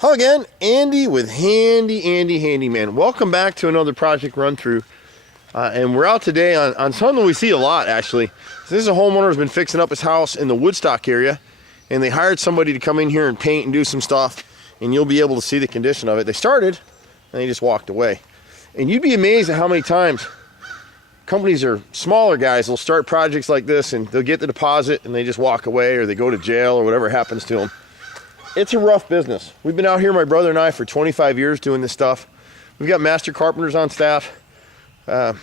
Hello again, Andy with HandyANdy Handyman. Welcome back to another project run through. And we're out today on something we see a lot actually. So this is a homeowner who's been fixing up his house in the Woodstock area, and they hired somebody to come in here and paint and do some stuff, and you'll be able to see the condition of it. They started and they just walked away. And you'd be amazed at how many times companies or smaller guys will start projects like this and they'll get the deposit and they just walk away, or they go to jail, or whatever happens to them. It's a rough business. We've been out here, my brother and I, for 25 years doing this stuff. We've got master carpenters on staff. I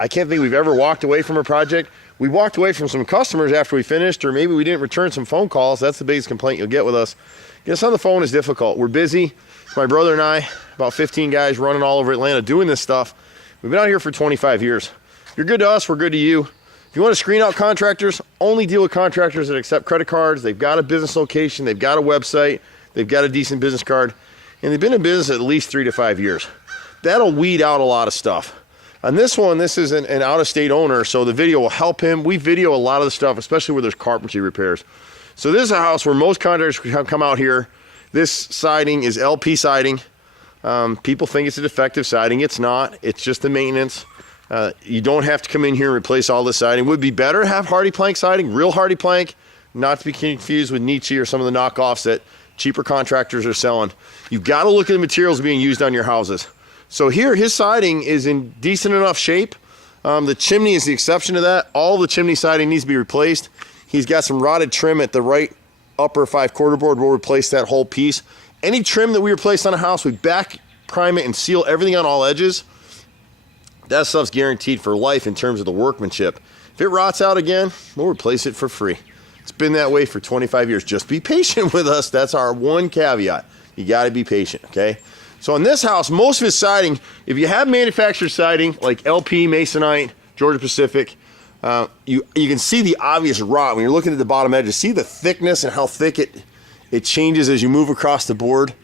can't think we've ever walked away from a project. We walked away from some customers after we finished, or maybe we didn't return some phone calls. That's the biggest complaint you'll get with us. Getting us on the phone is difficult. We're busy. It's my brother and I, about 15 guys running all over Atlanta doing this stuff. We've been out here for 25 years. You're good to us, we're good to you. If you want to screen out contractors, only deal with contractors that accept credit cards. They've got a business location, they've got a website, they've got a decent business card, and they've been in business at least 3 to 5 years. That'll weed out a lot of stuff. On this one, this is an out-of-state owner, so the video will help him. We video a lot of the stuff, especially where there's carpentry repairs. So this is a house where most contractors come out here. This siding is LP siding. People think it's a defective siding. It's not. It's just the maintenance. You don't have to come in here and replace all this siding. It would be better to have hardy plank siding, real hardy plank, not to be confused with Nietzsche or some of the knockoffs that cheaper contractors are selling. You've got to look at the materials being used on your houses. So here, his siding is in decent enough shape. The chimney is the exception to that. All the chimney siding needs to be replaced. He's got some rotted trim at the right upper 5/4 board. We'll replace that whole piece. Any trim that we replace on a house, we back prime it and seal everything on all edges. That stuff's guaranteed for life in terms of the workmanship. If it rots out again, we'll replace it for free. It's been that way for 25 years. Just be patient with us. That's our one caveat. You got to be patient, okay? So in this house, most of his siding, if you have manufactured siding like LP, Masonite, Georgia Pacific, you can see the obvious rot when you're looking at the bottom edges. See the thickness and how thick it changes as you move across the board.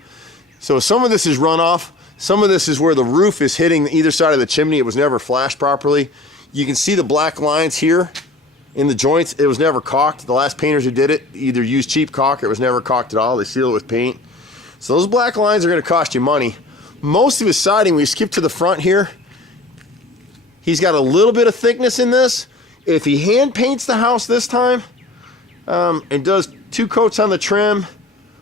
So some of this is runoff. Some of this is where the roof is hitting either side of the chimney. It was never flashed properly. You can see the black lines here in the joints. It was never caulked. The last painters who did it either used cheap caulk or it was never caulked at all. They seal it with paint. So those black lines are going to cost you money. Most of his siding, we skip to the front here, he's got a little bit of thickness in this. If he hand paints the house this time and does 2 coats on the trim,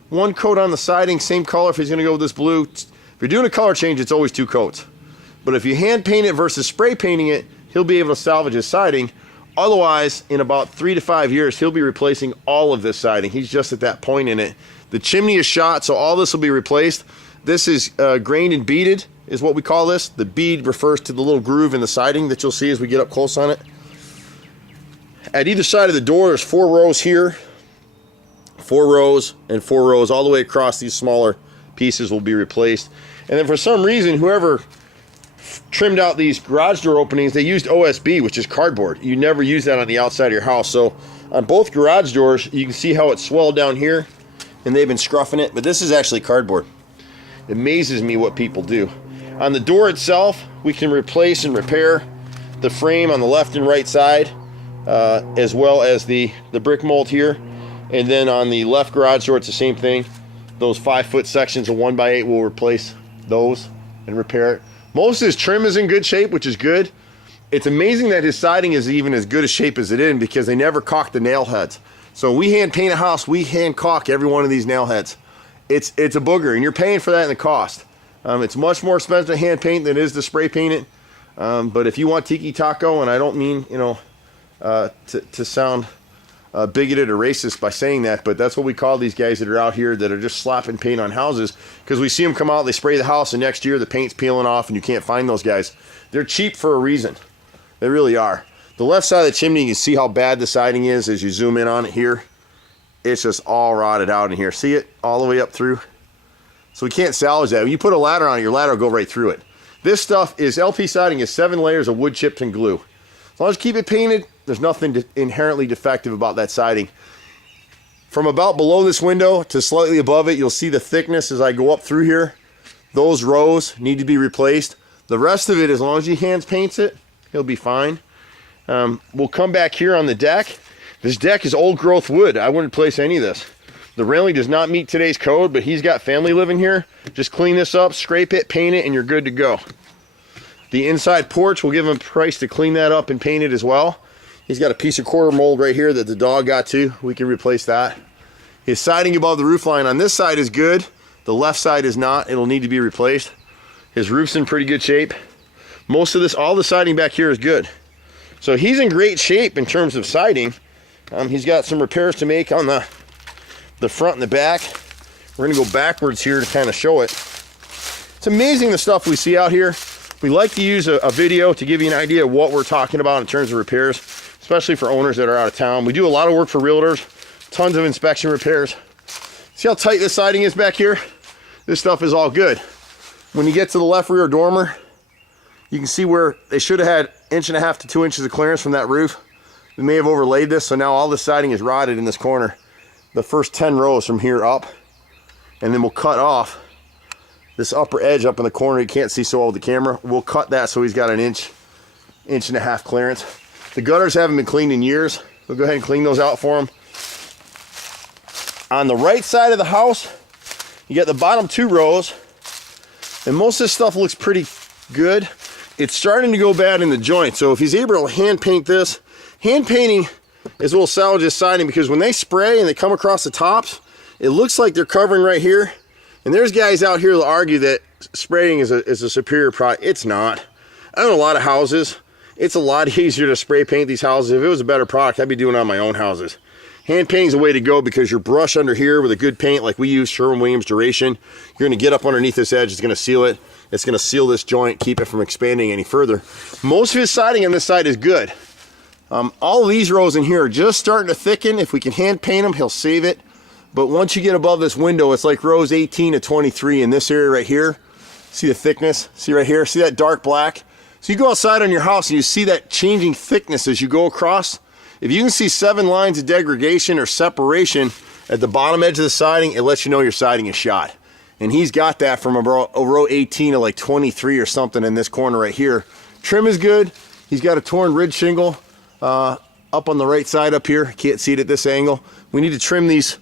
1 coat on the siding, same color if he's going to go with this blue. If you're doing a color change, it's always 2 coats. But if you hand paint it versus spray painting it, he'll be able to salvage his siding. Otherwise, in about 3 to 5 years, he'll be replacing all of this siding. He's just at that point in it. The chimney is shot, so all this will be replaced. This is grained and beaded, is what we call this. The bead refers to the little groove in the siding that you'll see as we get up close on it. At either side of the door, there's 4 rows here, 4 rows, and 4 rows all the way across. These smaller pieces will be replaced. And then for some reason, whoever trimmed out these garage door openings, they used OSB, which is cardboard. You never use that on the outside of your house. So on both garage doors, you can see how it's swelled down here, and they've been scruffing it, but this is actually cardboard. It amazes me what people do. On the door itself, we can replace and repair the frame on the left and right side, as well as the brick mold here. And then on the left garage door, it's the same thing. Those 5-foot sections of 1x8 will replace those and repair it. Most of his trim is in good shape, which is good. It's amazing that his siding is even as good a shape as it is because they never caulk the nail heads. So we hand paint a house, we hand caulk every one of these nail heads. It's a booger, and you're paying for that in the cost. It's much more expensive to hand paint than it is to spray paint it. But if you want tiki taco, and I don't mean to sound bigoted or racist by saying that, but that's what we call these guys that are out here that are just slapping paint on houses, because we see them come out, they spray the house, and next year the paint's peeling off and you can't find those guys. They're cheap for a reason. They really are. The left side of the chimney, you can see how bad the siding is as you zoom in on it here. It's just all rotted out in here. See it all the way up through? So we can't salvage that. When you put a ladder on it, your ladder will go right through it. This stuff is LP siding is 7 layers of wood chips and glue. As long as you keep it painted, there's nothing inherently defective about that siding. From about below this window to slightly above it, you'll see the thickness as I go up through here. Those rows need to be replaced. The rest of it, as long as he hand paints it, he'll be fine. We'll come back here on the deck. This deck is old growth wood. I wouldn't replace any of this. The railing does not meet today's code, but he's got family living here. Just clean this up, scrape it, paint it, and you're good to go. The inside porch, we'll give him a price to clean that up and paint it as well. He's got a piece of quarter mold right here that the dog got to. We can replace that. His siding above the roof line on this side is good. The left side is not. It'll need to be replaced. His roof's in pretty good shape. Most of this, all the siding back here is good. So he's in great shape in terms of siding. He's got some repairs to make on the front and the back. We're gonna go backwards here to kind of show it. It's amazing the stuff we see out here. We like to use a video to give you an idea of what we're talking about in terms of repairs, especially for owners that are out of town. We do a lot of work for realtors, tons of inspection repairs. See how tight this siding is back here? This stuff is all good. When you get to the left rear dormer, you can see where they should have had 1.5 to 2 inches of clearance from that roof. They may have overlaid this, so now all the siding is rotted in this corner. The first 10 rows from here up, and then we'll cut off this upper edge up in the corner. You can't see so well with the camera. We'll cut that so he's got an 1.5 clearance. The gutters haven't been cleaned in years. We'll go ahead and clean those out for him. On the right side of the house, you got the bottom 2 rows, and most of this stuff looks pretty good. It's starting to go bad in the joint, so if he's able to hand paint this, hand painting is a little salvage this siding, because when they spray and they come across the tops, it looks like they're covering right here. And there's guys out here that argue that spraying is a superior product. It's not. I own a lot of houses. It's a lot easier to spray paint these houses. If it was a better product, I'd be doing it on my own houses. Hand painting is the way to go, because your brush under here with a good paint like we use, Sherwin-Williams Duration, you're going to get up underneath this edge. It's going to seal it. It's going to seal this joint, keep it from expanding any further. Most of his siding on this side is good. All of these rows in here are just starting to thicken. If we can hand paint them, he'll save it. But once you get above this window, it's like rows 18 to 23 in this area right here. See the thickness? See right here? See that dark black? So you go outside on your house and you see that changing thickness as you go across. If you can see 7 lines of degradation or separation at the bottom edge of the siding, it lets you know your siding is shot. And he's got that from about row 18 to like 23 or something in this corner right here. Trim is good. He's got a torn ridge shingle up on the right side up here. Can't see it at this angle. We need to trim these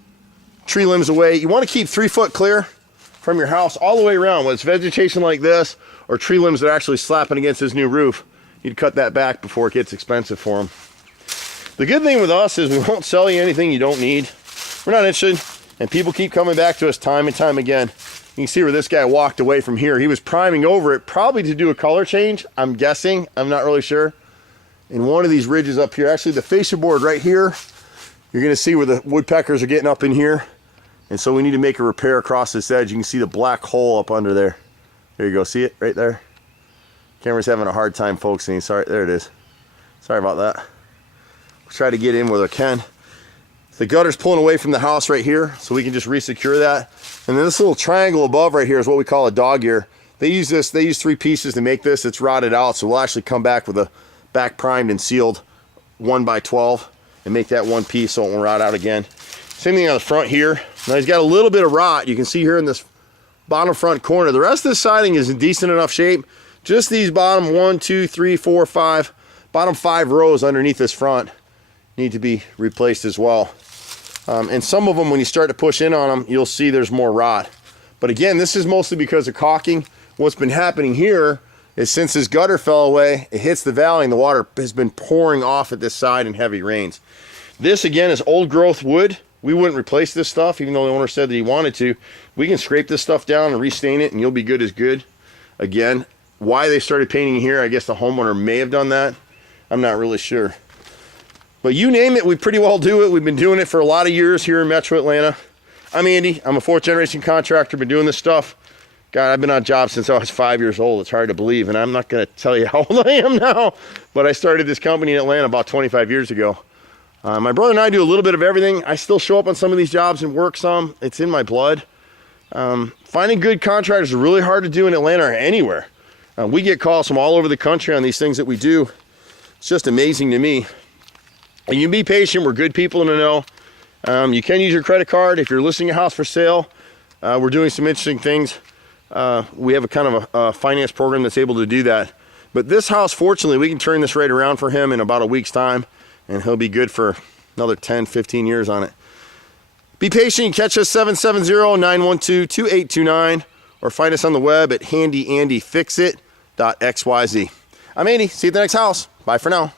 tree limbs away. You want to keep 3 foot clear from your house all the way around. When it's vegetation like this or tree limbs that are actually slapping against his new roof, you'd cut that back before it gets expensive for him. The good thing with us is we won't sell you anything you don't need. We're not interested, and people keep coming back to us time and time again. You can see where this guy walked away from here. He was priming over it, probably to do a color change, I'm guessing. I'm not really sure. In one of these ridges up here, actually the fascia board right here, you're gonna see where the woodpeckers are getting up in here. And so we need to make a repair across this edge. You can see the black hole up under there. There you go, see it right there? Camera's having a hard time focusing. Sorry, there it is. Sorry about that. We'll try to get in where I can. The gutter's pulling away from the house right here, so we can just re-secure that. And then this little triangle above right here is what we call a dog ear. They use 3 pieces to make this. It's rotted out, so we'll actually come back with a back primed and sealed 1x12 and make that one piece so it won't rot out again. Same thing on the front here. Now he's got a little bit of rot. You can see here in this bottom front corner. The rest of the siding is in decent enough shape. Just these bottom 1, 2, 3, 4, 5, bottom 5 rows underneath this front need to be replaced as well. And some of them, when you start to push in on them, you'll see there's more rot. But again, this is mostly because of caulking. What's been happening here is since this gutter fell away, it hits the valley and the water has been pouring off at this side in heavy rains. This again is old growth wood. We wouldn't replace this stuff, even though the owner said that he wanted to. We can scrape this stuff down and restain it, and you'll be good as good. Again, why they started painting here, I guess the homeowner may have done that. I'm not really sure. But you name it, we pretty well do it. We've been doing it for a lot of years here in Metro Atlanta. I'm Andy. I'm a 4th generation contractor. Been doing this stuff. God, I've been on jobs since I was 5 years old. It's hard to believe, and I'm not going to tell you how old I am now. But I started this company in Atlanta about 25 years ago. My brother and I do a little bit of everything. I still show up on some of these jobs and work some. It's in my blood. Finding good contractors is really hard to do in Atlanta or anywhere. We get calls from all over the country on these things that we do. It's just amazing to me. And you can be patient. We're good people to know. You can use your credit card if you're listing a house for sale. We're doing some interesting things. We have a kind of a finance program that's able to do that. But this house, fortunately, we can turn this right around for him in about a week's time, and he'll be good for another 10, 15 years on it. Be patient. You can catch us 770-912-2829 or find us on the web at handyandyfixit.xyz. I'm Andy. See you at the next house. Bye for now.